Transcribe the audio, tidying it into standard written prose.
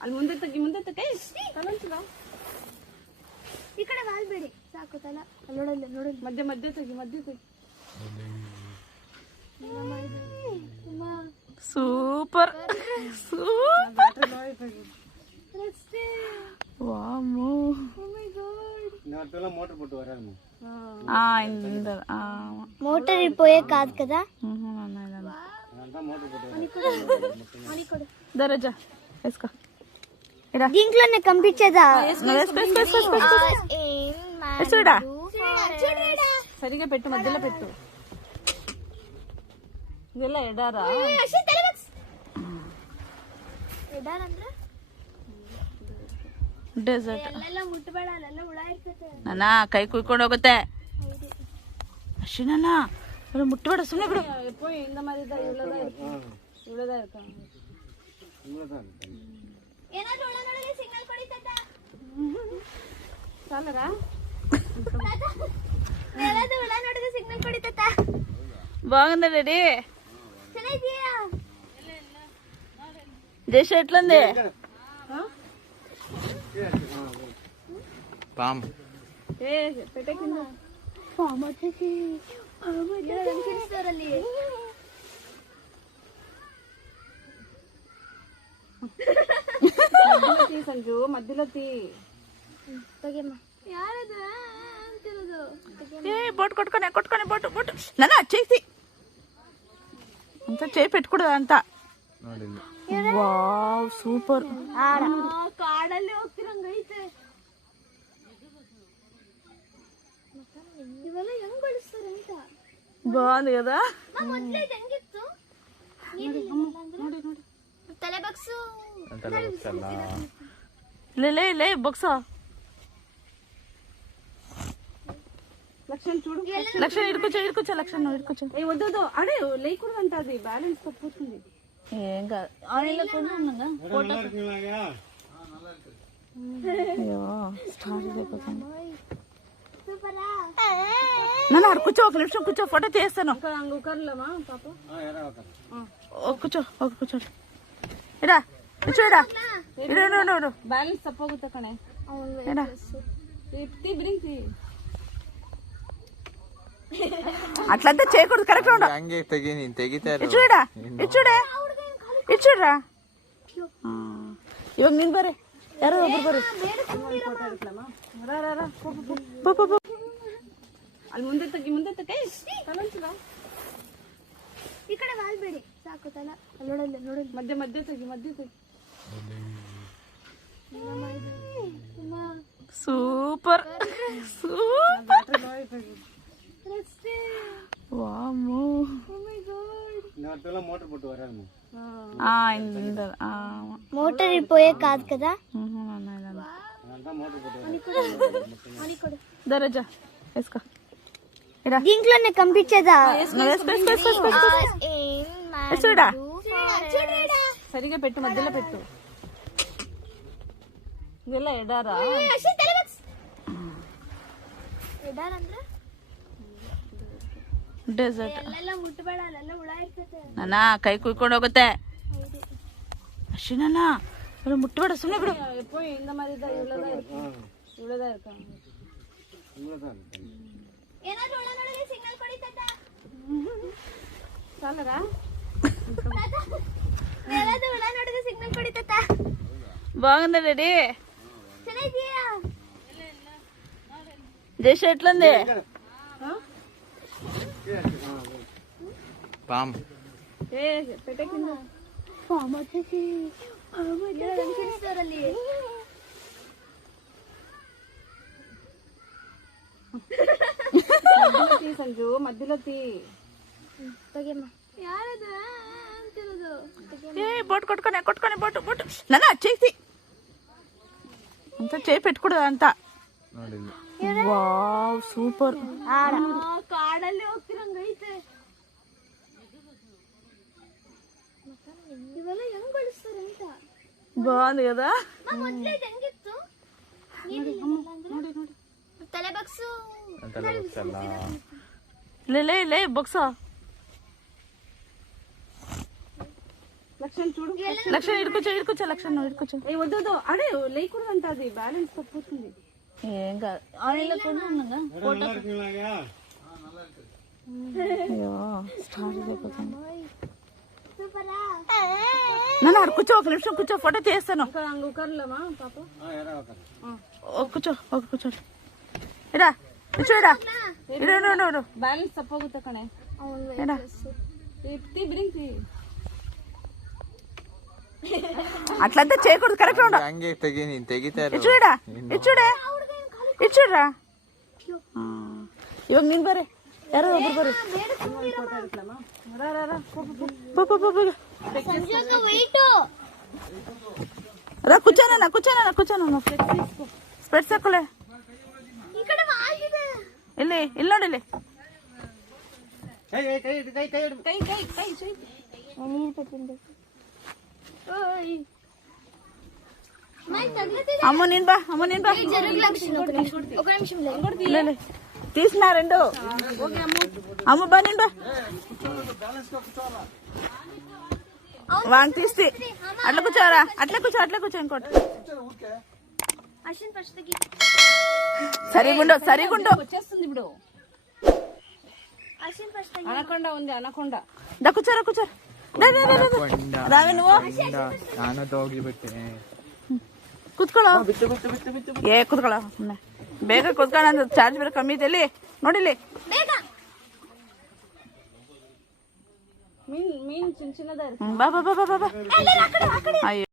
ಅಲ್ಲಿ ಮುಂದೆ ತಗ್ಗಿ ಈ ಕಡೆ ವಾಲ್ಬೇಡಿ ಸಾಕು ತಲ ನೋಡಲ್ಲ ಮಧ್ಯೆ ತೆಗಿ ಸೂಪರ್ ವಾಮೋ మోటార్ పోయే కాదు కదా దరజా వేసుకో దీంట్లోనే కంపించేదా చూడా సరిగా పెట్టు మధ్యలో పెట్టు ಇದೆಲ್ಲ ಎಡಾರಾ ಡೆಸರ್ಟ್ ನಾನ ಕೈ ಕುಯ್ಕೊಂಡು ಹೋಗುತ್ತೆ ಅಶ್ವಿನ ಮುಟ್ಟಬೇಡ ಸುಮ್ಮನೆ ಬಿಡು இந்த மாதிரி தான் இவ்வளவுதான் இருக்கா ಏನಾದರೂ ಒಳಗಡೆ ಸಿಗ್ನಲ್ ಕೊಡಿ ತಾತ ಸಾಲರಾ ಏನಾದರೂ ಒಳಗಡೆ ಸಿಗ್ನಲ್ ಕೊಡಿ ತಾತ బాగుందా డాడీ ಚೆನ್ನಾಗಿದೆಯಾ జేష్ ఎట్లుంది పామ్ ఏ పెట్టే కింద పామ్ వచ్చేసి కిరిస్తాರಲ್ಲಿ ಸಂಜು ಮಧ್ಯలో ತీ ತೆಗೆಮ್ಮ ಯಾರದು ಅಂತಿರೋದು ఏ బోట్ కొట్టుకొని బోట్ నాన్న చేసి అంత చేయి పెట్టకూడదు అంత వావ్ సూపర్ ಕಾಡಲ್ಲಿ ಹೋಗ್ತಿರಂಗೈತೆ ಇವೆಲ್ಲ ಹೆಂಗ್ ಬಳಸ್ತಾರೆ ಅಂತ బాగుంది కదా ಮೊದಲೇ ಹೆಂಗಿತ್ತು ನೋಡಿ ತಲೆ ಬಗ್ಸು లే బొక్స లక్ష్మణ్ చూడు లక్ష్మణ్ ఇరుకొచ్చా లక్ష్మణ్ నువ్వు ఇరుకొచ్చా ఏ వద్దు అడే లేకూడదు అంట అది బ్యాలెన్స్ తప్పుతుంది ఏం కాదు ఆన్లైన్లో కొన్నాగా అయ్యో స్టార్ట్ అయిపోతుంది నాన్న కూర్చో ఒక నిమిషం కూర్చో ఫోటో తీస్తాను కూర్చో ఇడా కూర్చోడా ఇడు బ్యాలెన్స్ తప్పోಗುತ್ತೆ ಕಣೆ ಇಡ టీ బ్రింగ్ టీ అట్లంతా చేయకూడదు కరెక్ట్ ఉండు ಹಂಗೆ ತೆಗಿ ನೀನು ತೆಗಿತಾರೆ చూడా చూడరా ಇವಾಗ ನೀನ್ ಬರ್ರಿ ಯಾರೋ ಒಬ್ರು ಬರ್ರಿ ಅಲ್ಲಿ ಮುಂದೆ ತಗ್ಗಿ ಈ ಕಡೆ ವಾಲ್ಬೇಡಿ ಸಾಕು ತಲ ನೋಡಲ್ಲ ಮಧ್ಯೆ ತೆಗಿ ಸೂಪರ್ ವಾಮೋ మోటార్ పోయే కాదు కదా దరజా వేసుకో దీంట్లోనే కంపించేదా చూడా సరిగా పెట్టు మధ్యలో పెట్టు ಇದೆಲ್ಲ ಎಡಾರಾ ಡೆಸರ್ಟ್ ಮುಟ್ಟಬೇಡ ಅಲ್ಲೆಲ್ಲ ಹುಳ ಇರ್ತದೆ ನಾನ ಕೈ ಕುಯ್ಕೊಂಡು ಹೋಗುತ್ತೆ ಅಶ್ವಿನ ಮುಟ್ಟಬೇಡ ಸುಮ್ಮನೆ ಬಿಡು இந்த மாதிரி தான் இவ்வளவுதான் இருக்கா ಏನಾದರೂ ಒಳಗಡೆ ಸಿಗ್ನಲ್ ಕೊಡಿ ತಾತ ಸಾಲರಾ ಏನಾದರೂ ಒಳಗಡೆ ಸಿಗ್ನಲ್ ಕೊಡಿ ತಾತ బాగుందా డాడీ ಚೆನ್ನಾಗಿದೆಯಾ జేష్ ఎట్లుంది పామ్ ఏ పెట్టే కింద పామ్ వచ్చేసి కిరిస్తాರಲ್ಲಿ ಸಂಜು ಮಧ್ಯలో ತీ ತೆಗೆಮ್ಮ ಯಾರದು ಅಂತಿರೋದು ఏ బోట్ కొట్టుకొని బోట్ నాన్న చేసి అంత చేయి పెట్టకూడదు అంత వావ్ సూపర్ ಕಾಡಲ್ಲಿ ಹೋಗ್ತಿರಂಗೈತೆ ಇವೆಲ್ಲ ಹೆಂಗ್ ಬಳಸ್ತಾರೆ ಅಂತ బాగుంది కదా ಮೊದಲೇ ಹೆಂಗಿತ್ತು ತಲೆ ಬಗ್ಸು లే బొక్స లక్షణ్ చూడు లక్షణ్ ఇడుకొచ్చా లక్షణ్ నువ్వు ఇడుకొచ్చా వద్దు అడే లేకూడదంట అది బ్యాలెన్స్ తప్పుతుంది ఏం కాదు ఆన్లైన్లో కూడా ఉన్నాగా ఫోటో అయ్యో స్టార్ట్ అయిపోతుంది నన్ను అక్కడ కూర్చో ఒక నిమిషం కూర్చో ఫోటో తీస్తాను కూర్చో కూర్చో ఇడా కూర్చోడా ఇడు బ్యాలెన్స్ తప్పగుతా కಣೆ ఇడా అట్లంతా చేయకూడదు కరెక్ట్ చూడా ఇచ్చుడా ఇವಾಗ ನೀನ್ ಬರೇ ಯಾರೋ ಒಬ್ರು ಬರ್ರಿ రా కూర్చోనా స్పెట్స్ ಹಾಕೊಳ್ಳೆ ಇಲ್ಲಿ ನೋಡಿ అమ్మ నేను బా తీసినా రెండు అమ్మ బా నేను బా వాంగ్ తీసి అట్లా కూర్చోరా అట్లా కూర్చో ఇంకోటి సరిగుండు వచ్చేస్తుంది ఇప్పుడు అనకొండ ఉంది అనకొండ కూర్చోరా రావే నువ్వు ಕೂತ್ಕೊಳ್ಳೋ ಕೂತ್ಕೊಳ್ಳೋ ಬೇಗ ಕೂತ್ಕೊಳ್ಳೋ ಚಾರ್ಜ್ ಬೇರೆ ಕಮ್ಮಿ ಇದೆ ಇಲ್ಲಿ ನೋಡಿಲಿ ಮೀನ್ ಚಿನ್ನದ ಬಾ ಅಯ್ಯೋ